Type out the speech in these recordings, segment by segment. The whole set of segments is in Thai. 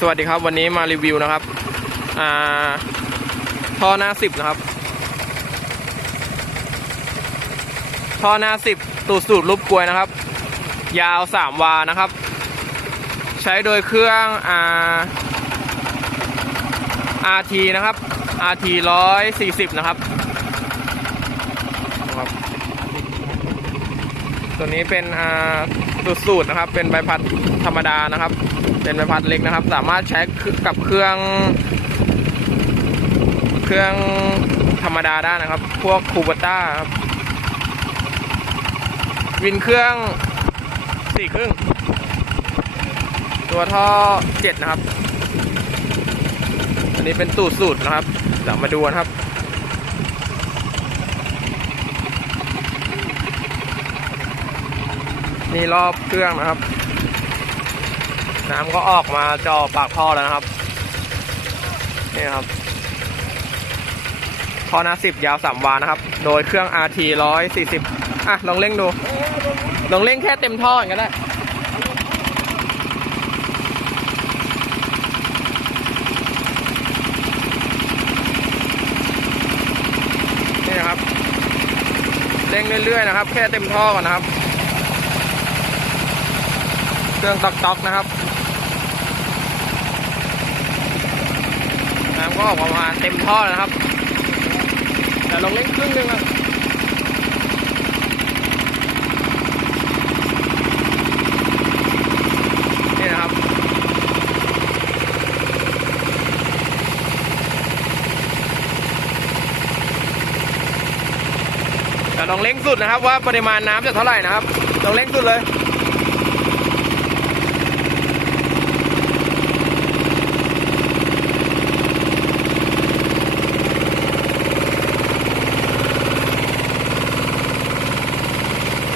สวัสดีครับวันนี้มารีวิวนะครับ อ่า ท่อหน้าสิบนะครับ ท่อหน้าสิบตูดสูตรรูปกลวยนะครับ ยาวสามวานะครับ ใช้โดยเครื่อง อ่า RT นะครับ RT ร้อยสี่สิบนะครับนะครับ ตัวนี้เป็น อ่าสูตรสูตรนะครับ เป็นใบพัดธรรมดานะครับ เป็นใบพัดเล็กนะครับ สามารถใช้กับเครื่อง เครื่องธรรมดาได้นะครับ พวกคูเบต้าครับวินเครื่องสี่ครึ่ง ตัวท่อเจ็ดนะครับ อันนี้เป็นตูดสูตรนะครับเดี๋ยวมาดูนะครับนี่รอบเครื่องนะครับ น้ำก็ออกมาจอปากท่อแล้วนะครับ นี่ครับ ท่อหน้าสิบยาวสามวานะครับ โดยเครื่อง RT ร้อยสี่สิบอะ ลองเร่งดู ลองเร่งแค่เต็มท่ออย่างก็ได้นี่นะครับ เร่งเรื่อยๆนะครับ แค่เต็มท่อก่อนนะครับ เครื่องตอกๆนะครับ น้ำก็ออกประมาณเต็มท่อแล้วนะครับแต่ลงเล่นครึ่งหนึงอะนี่นะครับแต่ลองเร่งสุดนะครับว่าปริมาณน้ำจะเท่าไหร่นะครับลองเร่งสุดเลย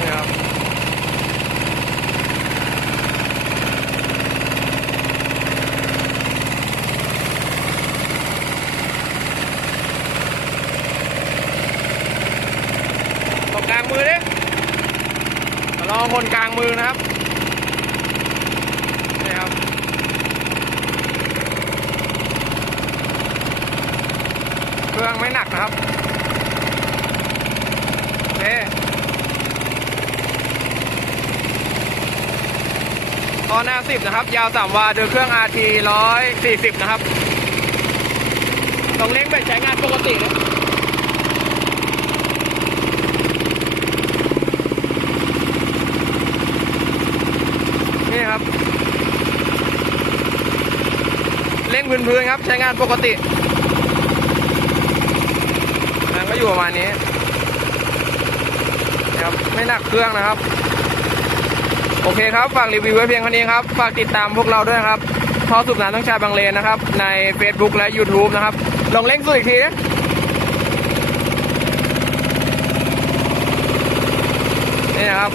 นี่ครับตรงกลางมือดิมาลองคนกลางมือนะครับนี่ครับ เครื่องไม่หนักนะครับโอเคตอนหน้าสิบนะครับ ยาวสามวาโดยเครื่อง RT ร้อยสี่สิบนะครับต้องเล้งแบบใช้งานปกตินะนี่ครับ เร่ง พื้นๆครับ ใช้งานปกติแรงก็อยู่ประมาณนี้นะครับไม่หนักเครื่องนะครับ โอเคครับ ฝากรีวิวไว้เพียงเท่านี้ครับ ฝากติดตามพวกเราด้วยครับท่อสูบน้ำต้องชายบางเลนนะครับ ใน Facebook และ YouTube นะครับ ลองเล่งสุดอีกทีนะนี่นะครับ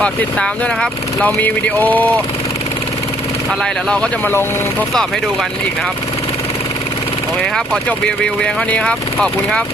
ฝากติดตามด้วยนะครับ เรามีวิดีโอ อะไรแล้วเราก็จะมาลงทดสอบให้ดูกันอีกนะครับ โอเคครับ ขอจบรีวิวเวียงเท่านี้ครับ ขอบคุณครับ